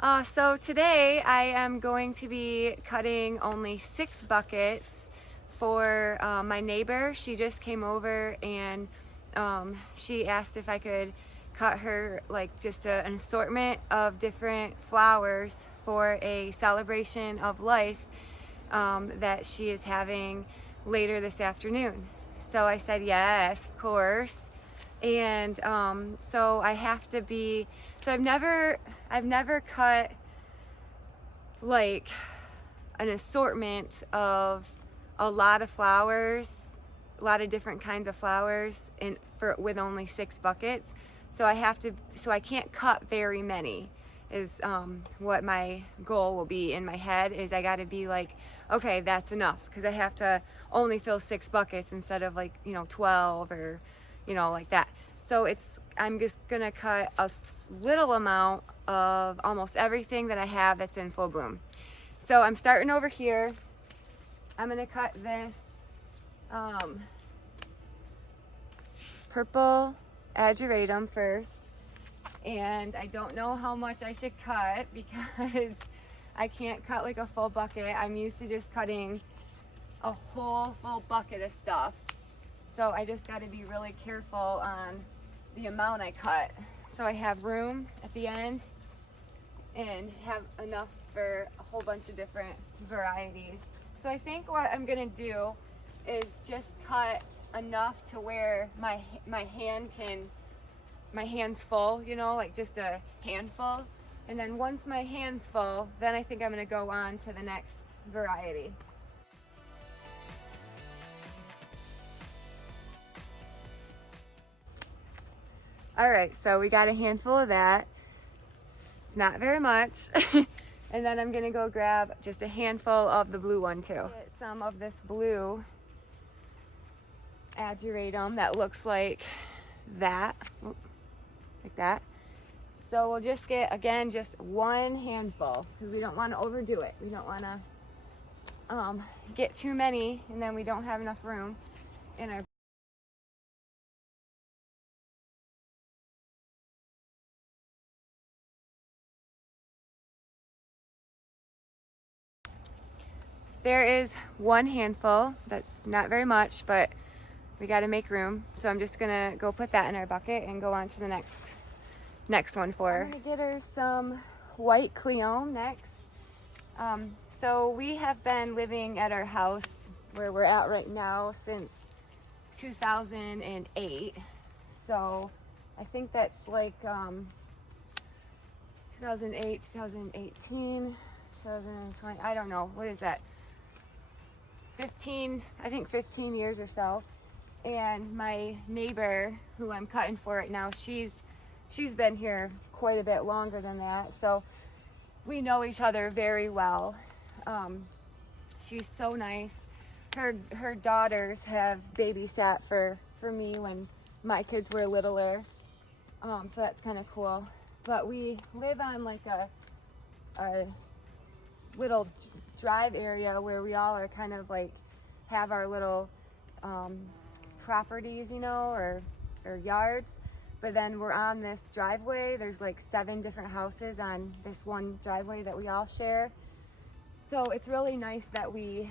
So today I am going to be cutting only 6 buckets for my neighbor. She just came over and she asked if I could cut her like just an assortment of different flowers for a celebration of life that she is having later this afternoon. So I said yes, of course. And so I have to be, so I've never cut like an assortment of a lot of flowers, a lot of different kinds of flowers with only 6 buckets. So I can't cut very many is what my goal will be in my head is I got to be like, okay, that's enough, because I have to only fill 6 buckets instead of 12 or like that. So I'm just gonna cut a little amount of almost everything that I have that's in full bloom. So I'm starting over here. I'm gonna cut this purple ageratum first, and I don't know how much I should cut because I can't cut like a full bucket. I'm used to just cutting a whole full bucket of stuff. So I just got to be really careful on the amount I cut, so I have room at the end and have enough for a whole bunch of different varieties. So I think what I'm gonna do is just cut enough to where my hand's full, like just a handful. And then once my hand's full, then I think I'm gonna go on to the next variety. All right, so we got a handful of that. It's not very much. And then I'm gonna go grab just a handful of the blue one too. Get some of this blue ageratum that looks like that, like that. So we'll just get, again, just one handful because we don't want to overdo it. We don't want to get too many and then we don't have enough room in our There is one handful. That's not very much, but we got to make room. So I'm just gonna go put that in our bucket and go on to the next one for her. I'm gonna get her some white cleome next. So we have been living at our house where we're at right now since 2008. So I think that's like 2008, 2018, 2020. I don't know. What is that? 15 years or so. And my neighbor who I'm cutting for right now, she's been here quite a bit longer than that, so we know each other very well. She's so nice. Her daughters have babysat for me when my kids were littler, so that's kind of cool. But we live on like a little drive area where we all are kind of like have our little properties, or yards. But then we're on this driveway. There's like 7 different houses on this one driveway that we all share. So it's really nice that we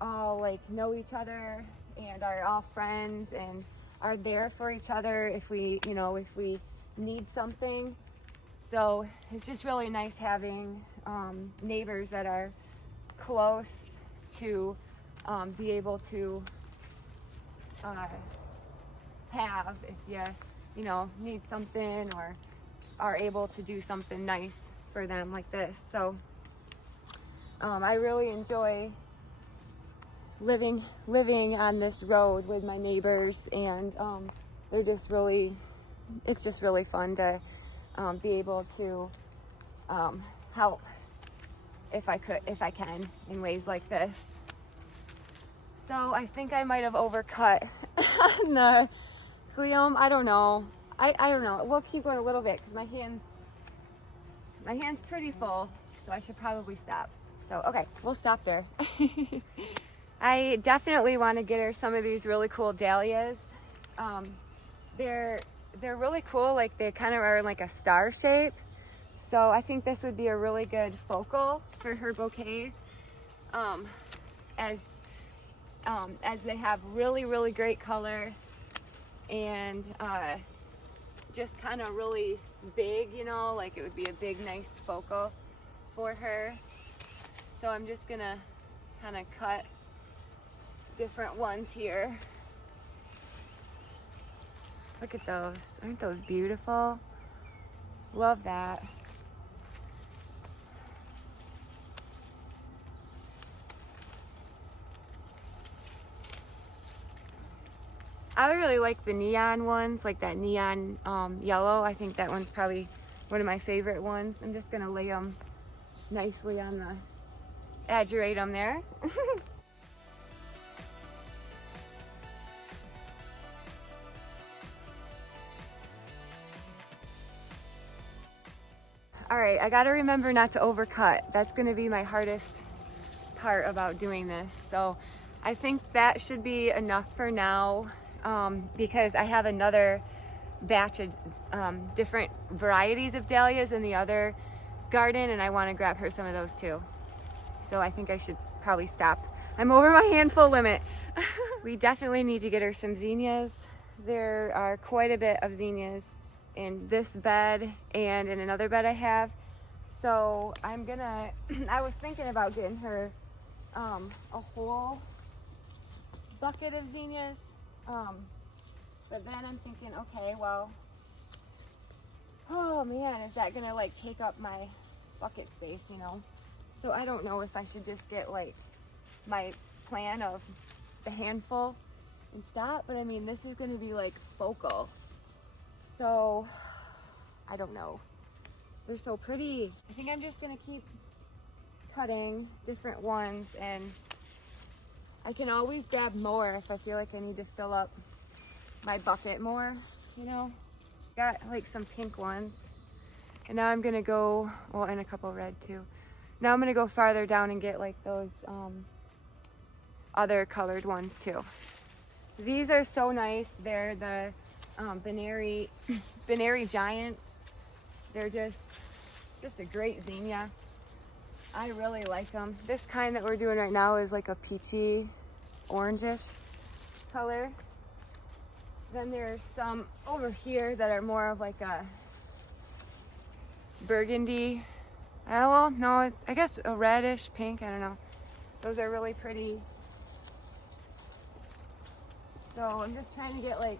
all like know each other and are all friends and are there for each other if we need something. So it's just really nice having neighbors that are close to be able to have if you need something or are able to do something nice for them like this. So I really enjoy living on this road with my neighbors, and it's just really fun to be able to help if I can in ways like this. So I think I might have overcut on the cleome. I don't know. I don't know. We'll keep going a little bit because my hand's pretty full, so I should probably stop. So okay, we'll stop there. I definitely want to get her some of these really cool dahlias. They're really cool. Like they kind of are in like a star shape. So I think this would be a really good focal for her bouquets, as they have really, really great color and just kind of really big, you know, like it would be a big, nice focal for her. So I'm just gonna kind of cut different ones here. Look at those. Aren't those beautiful? Love that. I really like the neon ones, like that neon yellow. I think that one's probably one of my favorite ones. I'm just gonna lay them nicely on the, adjurate them there. All right, I gotta remember not to overcut. That's gonna be my hardest part about doing this. So I think that should be enough for now, because I have another batch of different varieties of dahlias in the other garden, and I wanna grab her some of those too. So I think I should probably stop. I'm over my handful limit. We definitely need to get her some zinnias. There are quite a bit of zinnias in this bed and in another bed I have. So I'm gonna, I was thinking about getting her a whole bucket of zinnias. But then I'm thinking, okay, well, oh man, is that gonna like take up my bucket space, you know? So I don't know if I should just get like my plan of the handful and stop, but I mean, this is gonna be like focal. So I don't know. They're so pretty. I think I'm just gonna keep cutting different ones, and I can always grab more if I feel like I need to fill up my bucket more, you know? Got like some pink ones. And now I'm gonna go, well, and a couple red too. Now I'm gonna go farther down and get like those other colored ones too. These are so nice. They're the Binary Giants. They're just a great zinnia. I really like them. This kind that we're doing right now is like a peachy orangish color. Then there's some over here that are more of like a burgundy. Well, no, it's, I guess, a reddish pink. I don't know. Those are really pretty. So I'm just trying to get like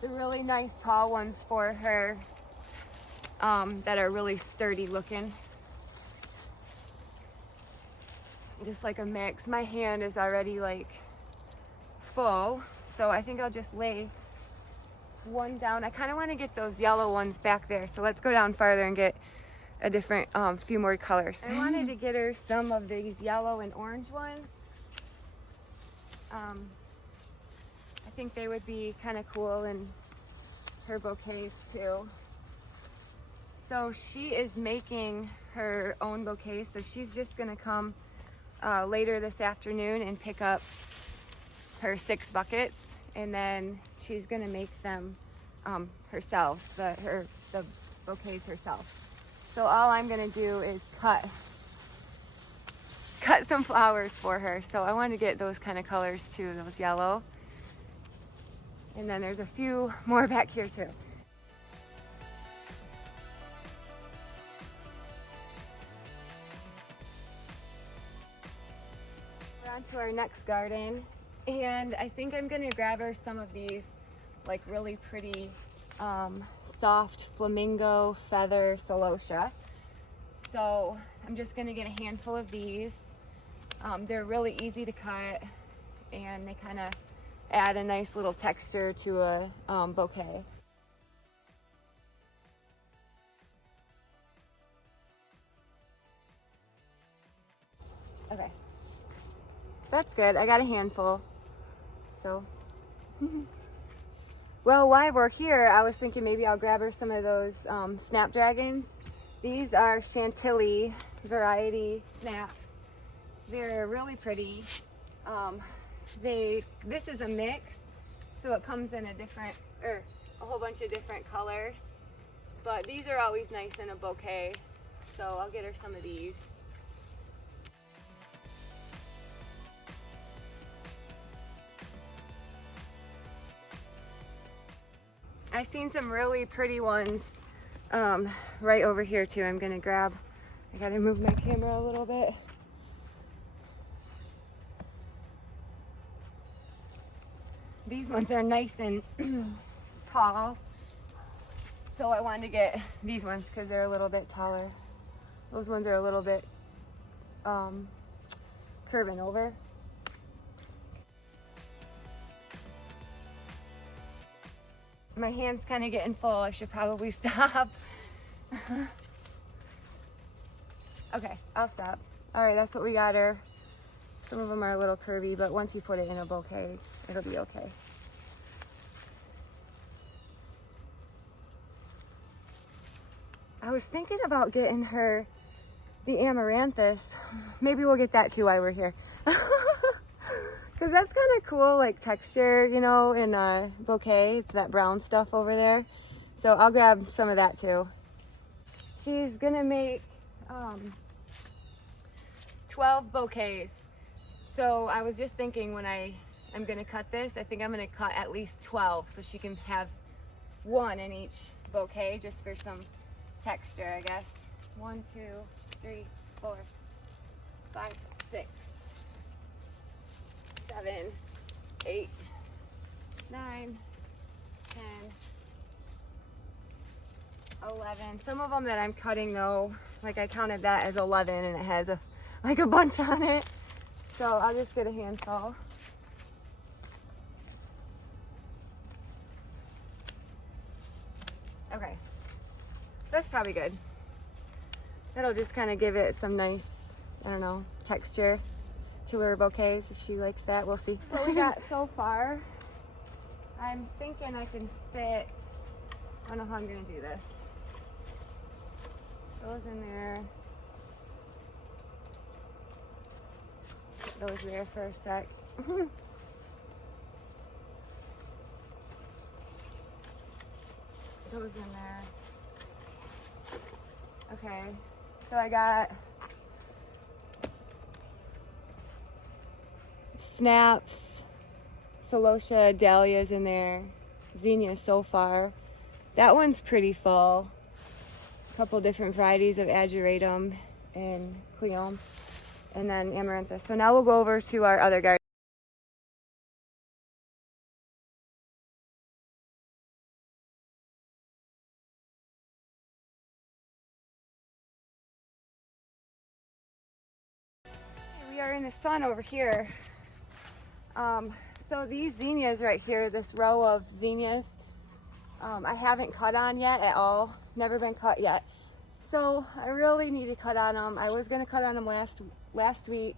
the really nice tall ones for her, that are really sturdy looking. Just like a mix. My hand is already like full, so I think I'll just lay one down. I kind of want to get those yellow ones back there, so let's go down farther and get a different few more colors. I wanted to get her some of these yellow and orange ones. I think they would be kind of cool in her bouquets too. So she is making her own bouquets, so she's just gonna come later this afternoon and pick up her 6 buckets, and then she's gonna make them herself, the bouquets herself. So all I'm gonna do is cut some flowers for her. So I want to get those kind of colors too, those yellow. And then there's a few more back here too. We're on to our next garden, and I think I'm gonna grab her some of these like really pretty soft flamingo feather celosia. So I'm just gonna get a handful of these. They're really easy to cut, and they kind of add a nice little texture to a bouquet. Okay, that's good. I got a handful. So, well, while we're here, I was thinking maybe I'll grab her some of those snapdragons. These are Chantilly variety snaps. They're really pretty. This is a mix, so it comes in a whole bunch of different colors. But these are always nice in a bouquet. so I'll get her some of these. I've seen some really pretty ones right over here too. I'm gonna grab, I gotta move my camera a little bit. These ones are nice and tall. So I wanted to get these ones because they're a little bit taller. Those ones are a little bit curving over. My hand's kind of getting full. I should probably stop. Okay, I'll stop. All right, that's what we got her. Some of them are a little curvy, but once you put it in a bouquet, it'll be okay. I was thinking about getting her the amaranthus. Maybe we'll get that too while we're here. Because that's kind of cool, like texture, you know, in a bouquet. It's that brown stuff over there. So I'll grab some of that too. She's gonna make 12 bouquets. So I was just thinking when I'm gonna cut this, I think I'm gonna cut at least 12 so she can have one in each bouquet just for some texture, I guess. 1, 2, 3, 4, 5, 6, 7, 8, 9, 10, 11. Some of them that I'm cutting though, like I counted that as 11 and it has like a bunch on it. So I'll just get a handful. Okay, that's probably good. That'll just kind of give it some nice, I don't know, texture to her bouquets if she likes that. We'll see. What we got so far, I'm thinking I can fit, I don't know how I'm gonna do this. Those in there. Those there for a sec. Those in there. Okay, so I got snaps, celosia, dahlias in there, zinnia so far. That one's pretty full. A couple different varieties of ageratum and cleome, and then amaranthus. So now we'll go over to our other garden. We are in the sun over here. So these zinnias right here, this row of zinnias, I haven't cut on yet at all. Never been cut yet. So I really need to cut on them. I was gonna cut on them last week.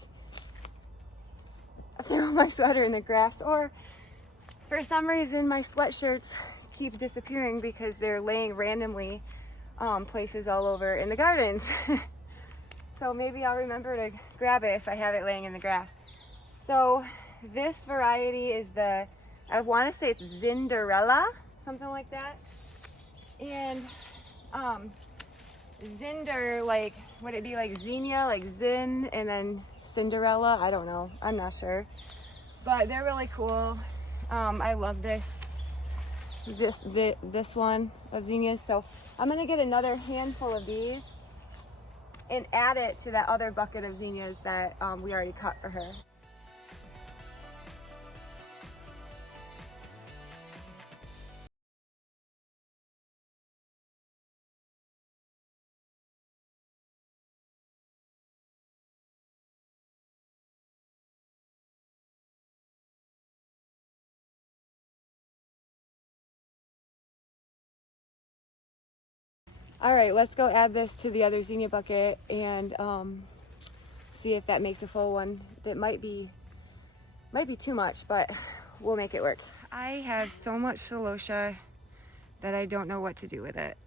I threw my sweater in the grass, or for some reason my sweatshirts keep disappearing because they're laying randomly places all over in the gardens. So maybe I'll remember to grab it if I have it laying in the grass. So this variety is I want to say it's Zinderella, something like that. And Zinder, like, would it be like zinnia, like zin, and then Cinderella? I don't know. I'm not sure. But they're really cool. I love this one of zinnias. So I'm gonna get another handful of these and add it to that other bucket of zinnias that we already cut for her. All right, let's go add this to the other zinnia bucket and see if that makes a full one. That might be too much, but we'll make it work. I have so much celosia that I don't know what to do with it.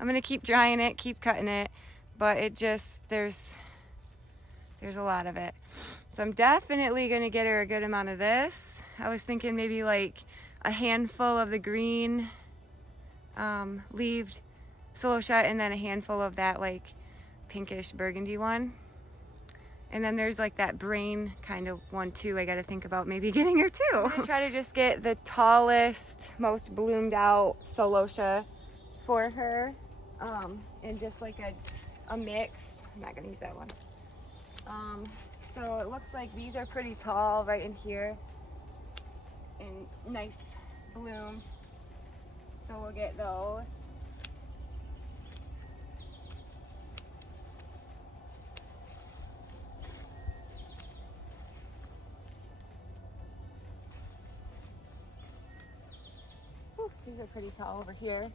I'm gonna keep drying it, keep cutting it, but it just, there's a lot of it. So I'm definitely gonna get her a good amount of this. I was thinking maybe like a handful of the green leaved celosia, and then a handful of that like pinkish burgundy one. And then there's like that brain kind of one too. I got to think about maybe getting her too. I'm gonna try to just get the tallest, most bloomed out celosia for her, and just like a mix. I'm not gonna use that one. So it looks like these are pretty tall right in here and nice bloom. So we'll get those. Whew, these are pretty tall over here.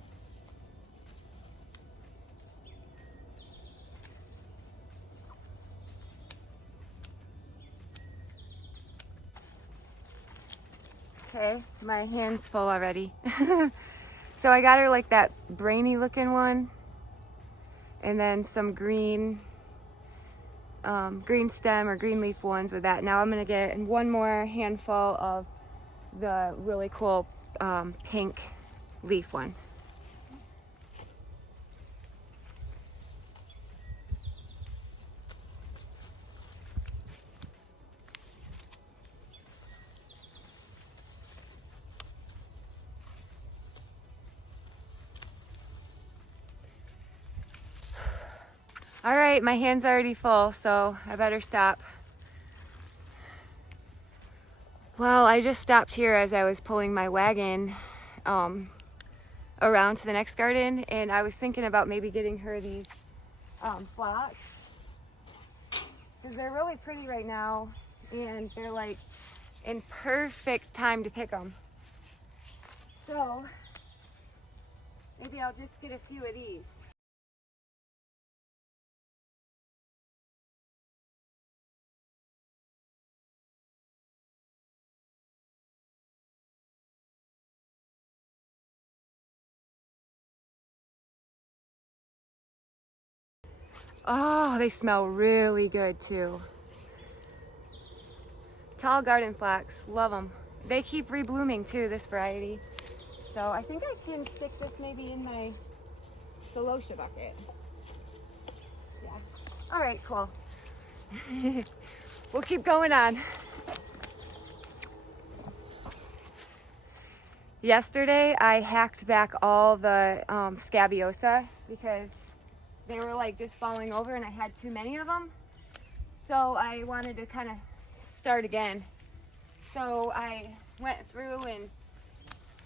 Okay, my hand's full already. So I got her like that brainy looking one, and then some green stem or green leaf ones with that. Now I'm gonna get one more handful of the really cool pink leaf one. All right, my hand's already full, so I better stop. Well, I just stopped here as I was pulling my wagon around to the next garden, and I was thinking about maybe getting her these phlox, because they're really pretty right now, and they're like in perfect time to pick them. So maybe I'll just get a few of these. Oh, they smell really good too. Tall garden flax, love them. They keep reblooming too, this variety. So I think I can stick this maybe in my celosia bucket. Yeah. All right, cool. We'll keep going on. Yesterday, I hacked back all the scabiosa because they were like just falling over and I had too many of them. So I wanted to kind of start again. So I went through and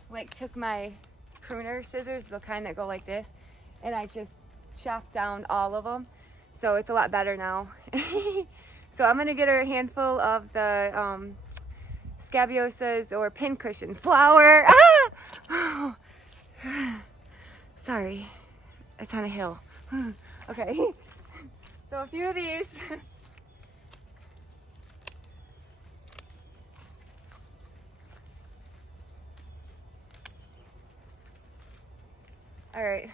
like took my pruner scissors, the kind that go like this, and I just chopped down all of them. So it's a lot better now. So I'm gonna get her a handful of the scabiosas or pincushion flower. Ah! Sorry, it's on a hill. Okay, so a few of these. All right,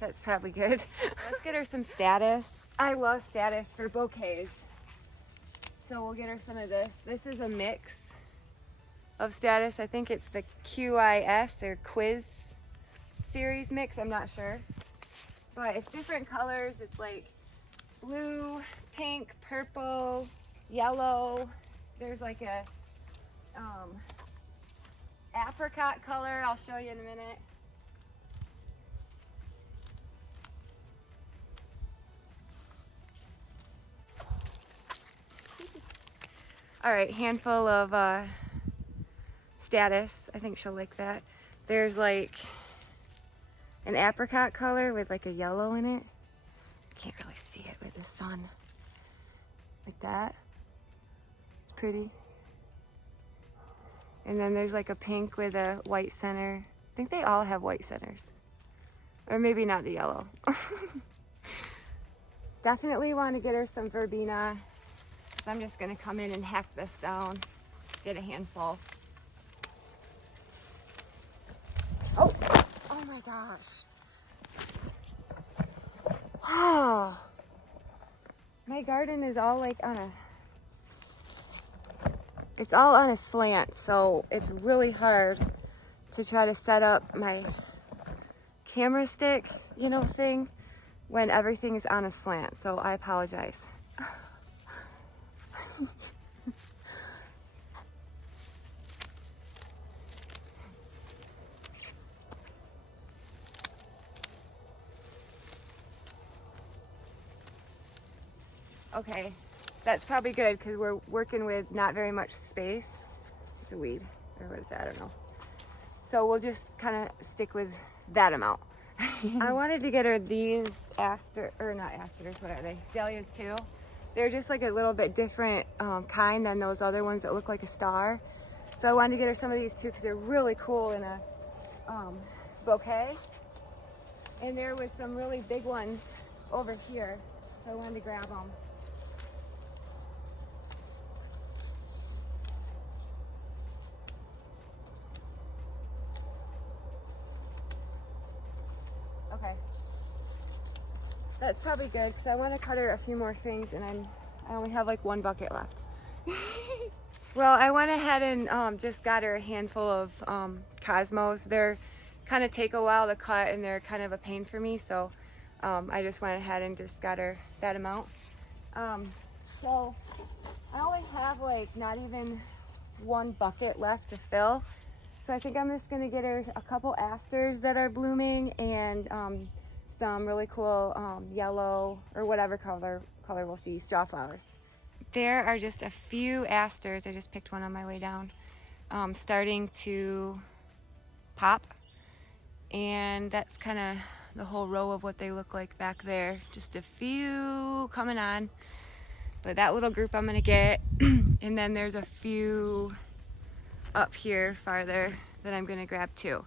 that's probably good. Let's get her some status. I love status for bouquets. So we'll get her some of this. This is a mix of status. I think it's the QIS or Quiz series mix, I'm not sure. But it's different colors. It's like blue, pink, purple, yellow. There's like a apricot color. I'll show you in a minute. All right, handful of status. I think she'll like that. There's like an apricot color with like a yellow in it. Can't really see it with the sun. Like that. It's pretty. And then there's like a pink with a white center. I think they all have white centers. Or maybe not the yellow. Definitely want to get her some verbena. So I'm just gonna come in and hack this down. Get a handful. Oh my gosh. Oh, my garden is all like it's all on a slant, so it's really hard to try to set up my camera stick, you know, thing when everything is on a slant, so I apologize. Okay, that's probably good because we're working with not very much space. It's a weed, or what is that? I don't know. So we'll just kind of stick with that amount. I wanted to get her these asters, or not asters, what are they? Dahlias too. They're just like a little bit different kind than those other ones that look like a star. So I wanted to get her some of these too because they're really cool in a bouquet. And there was some really big ones over here, so I wanted to grab them. Okay. That's probably good because I want to cut her a few more things and I only have like one bucket left. Well, I went ahead and just got her a handful of cosmos. They're kind of take a while to cut and they're kind of a pain for me, so I just went ahead and just got her that amount. So I only have like not even one bucket left to fill. So I think I'm just gonna get her a couple asters that are blooming and some really cool yellow or whatever color we'll see, straw flowers. There are just a few asters, I just picked one on my way down, starting to pop. And that's kind of the whole row of what they look like back there. Just a few coming on, but that little group I'm gonna get. And then there's a few up here farther that I'm gonna grab too.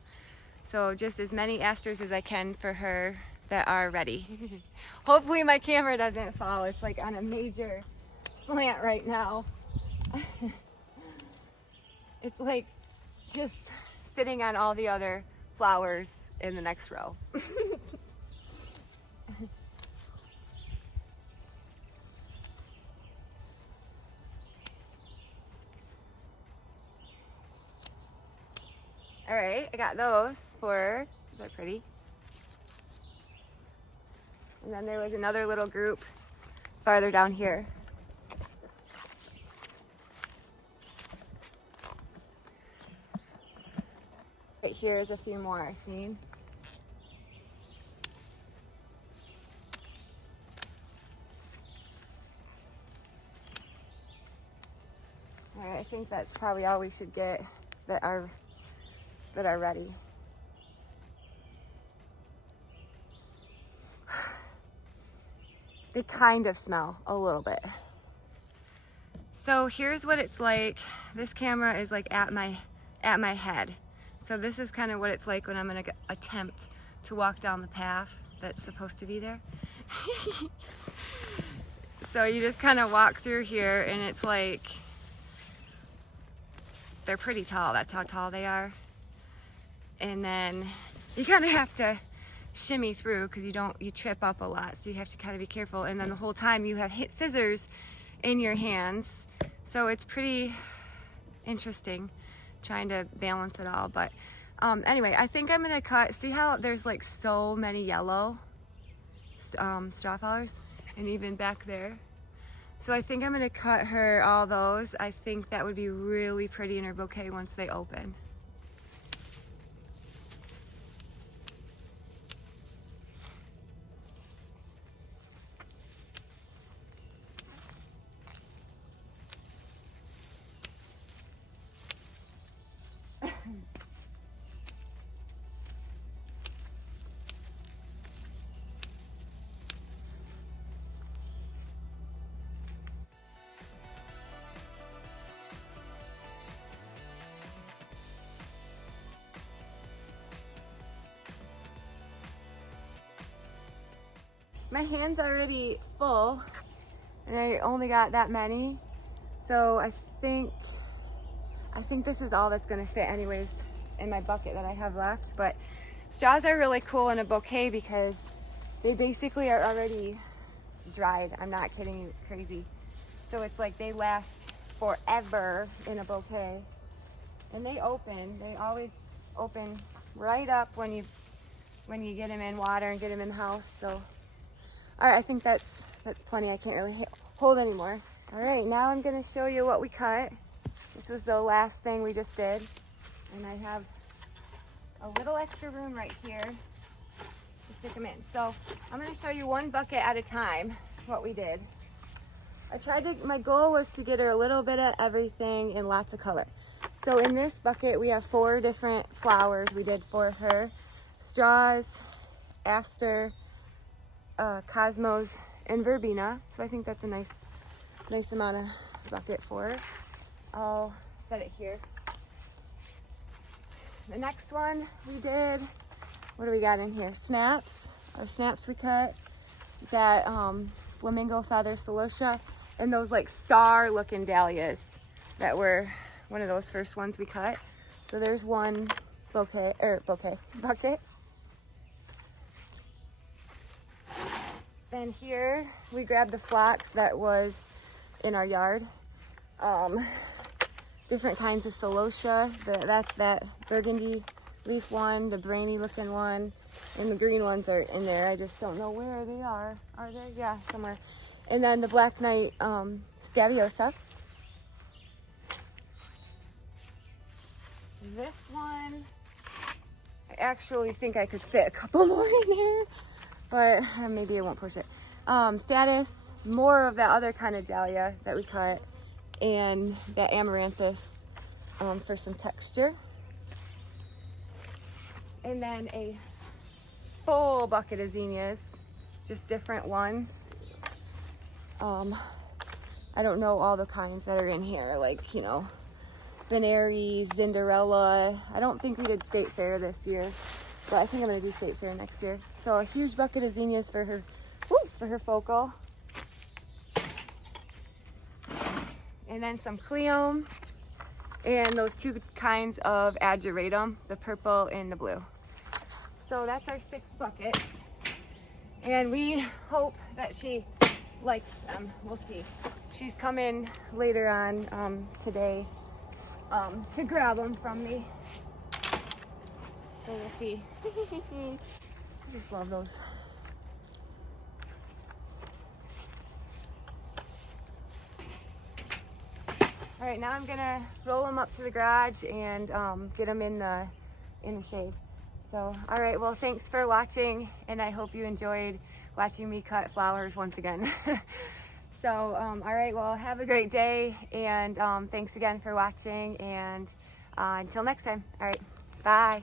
So just as many asters as I can for her that are ready. Hopefully my camera doesn't fall. It's like on a major slant right now. It's like just sitting on all the other flowers in the next row. All right, I got those are pretty. And then there was another little group farther down here. Right here is a few more I've seen. All right, I think that's probably all we should get that are ready. They kind of smell a little bit. So here's what it's like. This camera is like at my head. So this is kind of what it's like when I'm gonna attempt to walk down the path that's supposed to be there. So you just kind of walk through here and it's like, they're pretty tall. That's how tall they are. And then you kind of have to shimmy through because you trip up a lot, so you have to kind of be careful. And then the whole time you have scissors in your hands, so it's pretty interesting trying to balance it all. But anyway, I think I'm gonna cut. See how there's like so many yellow straw flowers, and even back there. So I think I'm gonna cut her all those. I think that would be really pretty in her bouquet once they open. My hand's already full and I only got that many, so I think this is all that's gonna fit anyways in my bucket that I have left. But straws are really cool in a bouquet because they basically are already dried. I'm not kidding you, it's crazy. So it's like they last forever in a bouquet. And they always open right up when you when you get them in water and get them in the house. So, all right, I think that's plenty. I can't really hold anymore. All right, now I'm gonna show you what we cut. This was the last thing we just did. And I have a little extra room right here to stick them in. So I'm gonna show you one bucket at a time what we did. My goal was to get her a little bit of everything in lots of color. So in this bucket, we have 4 different flowers we did for her. Straws, aster, cosmos, and verbena. So I think that's a nice amount of bucket for her. I'll set it here. The next one we did, what do we got in here? Snaps. Our snaps we cut. That flamingo feather celosia, and those like star looking dahlias that were one of those first ones we cut. So there's one bucket. Then here we grabbed the phlox that was in our yard. Different kinds of celosia. That's that burgundy leaf one, the brainy looking one, and the green ones are in there. I just don't know where they are. Are they? Yeah, somewhere. And then the black knight scabiosa. This one, I actually think I could fit a couple more in there, but maybe I won't push it. Status, more of that other kind of dahlia that we cut, and that amaranthus for some texture. And then a full bucket of zinnias, just different ones. I don't know all the kinds that are in here, like, you know, Veneri, Cinderella. I don't think we did State Fair this year, but I think I'm gonna do State Fair next year. So a huge bucket of zinnias for her focal. And then some Cleome, and those 2 kinds of ageratum, the purple and the blue. So that's our 6 buckets. And we hope that she likes them. We'll see. She's coming later on today to grab them from me. So we'll see. I just love those. All right, now I'm gonna roll them up to the garage and get them in the shade. So, all right, well, thanks for watching, and I hope you enjoyed watching me cut flowers once again. So, all right, well, have a great day, and thanks again for watching, and until next time. All right, bye.